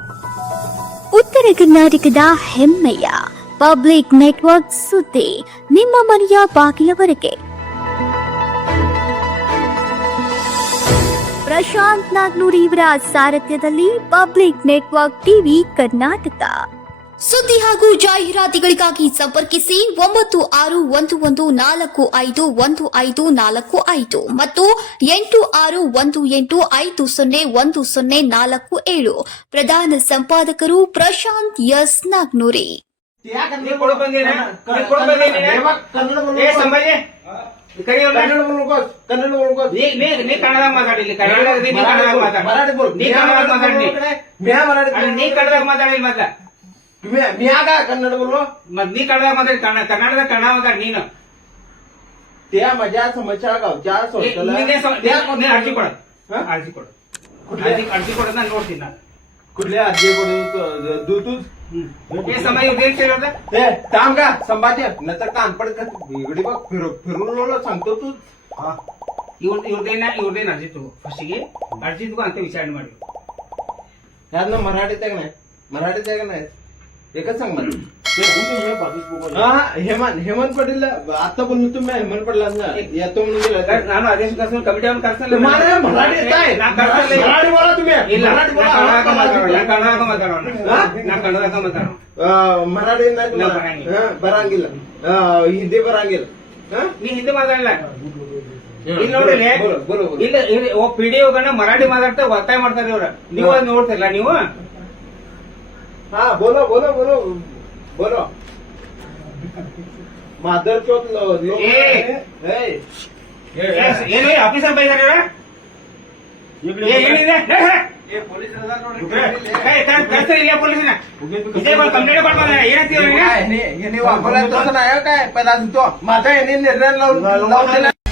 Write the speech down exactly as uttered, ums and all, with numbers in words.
ಉತ್ತರ ಕರ್ನಾಟಕದ ಹೆಮ್ಮೆಯ ಪಬ್ಲಿಕ್ ನೆಟ್ವರ್ಕ್ ಸುದ್ದಿ ನಿಮ್ಮ ಮನೆಯ ಬಾಗಿಲವರೆಗೆ. ಪ್ರಶಾಂತ್ ನಾಗ್ನೂರ್ ಇವರ ಸಾರಥ್ಯದಲ್ಲಿ ಪಬ್ಲಿಕ್ ನೆಟ್ವರ್ಕ್ ಟಿವಿ ಕರ್ನಾಟಕ. ಸುದ್ದಿ ಹಾಗೂ ಜಾಹೀರಾತುಗಳಿಗಾಗಿ ಸಂಪರ್ಕಿಸಿ ಒಂಬತ್ತು ಆರು ಒಂದು ಒಂದು ನಾಲ್ಕು ಐದು ಒಂದು ಐದು ನಾಲ್ಕು ಐದು ಮತ್ತು ಎಂಟು ಆರು ಒಂದು ಎಂಟು ಐದು ಸೊನ್ನೆ ಒಂದು ಸೊನ್ನೆ ನಾಲ್ಕು ಏಳು. ಪ್ರಧಾನ ಸಂಪಾದಕರು ಪ್ರಶಾಂತ್ ಎಸ್ ನಾಗ್ನೂರಿ. ಕನ್ನಡ ಮಾತಾಡಿ ಮೊದ್ಲ ಮ್ಯಾಗ ಕನ್ನಡ बोलो मग मी कन्नड मध्ये कर्नाटक कन्नड मध्ये ನೀನು त्या माझ्या समस्या गावच्या सोडला अर्जी ಕೊಡ अर्जी ಕೊಡ अर्जी अर्जी ಕೊಡ ನಾನು ನೋಡ್ತೀನಿ ನಾನು कुठल्या अर्जी कोड दू तू हे समय उद्देश केला ए थांब का संभाजी नंतर कान पड इकडे बघ फिरू फिरून सांगतो तू हा ಇವ್ರ ಇವ್ರದೇನ ಇವ್ರದೇನ अर्जी तू ಫಸ್ಟಿಗೆ अर्जी तू ಅಂತ ವಿಚಾರಣೆ ಮಾಡಿ यातनं मराठीत आहे का नाही मराठीत आहे का नाही एकच सांग मला हेमंत हेमंत पटेल आता बोललो तुम्ही हेमंत पटेलांना येतो म्हणून गेला ನಾನು ಆದೇಶ ಕರ್ಸಲು ಕಮಿಟಿ ಅವನು ಕರ್ಸಲ್ಲ मराठी येताय मराठी बोला तुम्ही ಇಲ್ಲ मराठी बोला ಕನ್ನಡ ಮಾತಾಡೋಣ ನಾ ಕನ್ನಡ ಮಾತಾಡೋಣ मराठी नाही बरांगिಲ್ಲ ಹಿಂದಿ ಬರಂಗಿಲ್ಲ ನೀ ಹಿಂದಿ ಮಾತಾಡಲ್ಲ ಇಲ್ಲಿ ನೋಡ್ರಿ ಇಲ್ಲ ಪಿಡಿಒಗಳನ್ನ ಮರಾಠಿ ಮಾತಾಡ್ತಾ ಒತ್ತಾಯ ಮಾಡ್ತಾರೆ ಇವ್ರ ನೀವು ಅದ್ ನೋಡ್ತಿಲ್ಲ ನೀವು हा बोलो बोलो बोलो बोलो मादर चौथ लोक ಏನು ಆಫೀಸರ್ ಬೈದಾರ ಏನಿದೆ ಪೊಲೀಸಿನ ಕಂಪ್ಲೇಂಟ್ ಮಾಡ್ತಾರೆ ಏನಂತೀವಿ ನೀವು वापरला तसं नाही काय पहिला तो माझा यांनी निर्णय लावून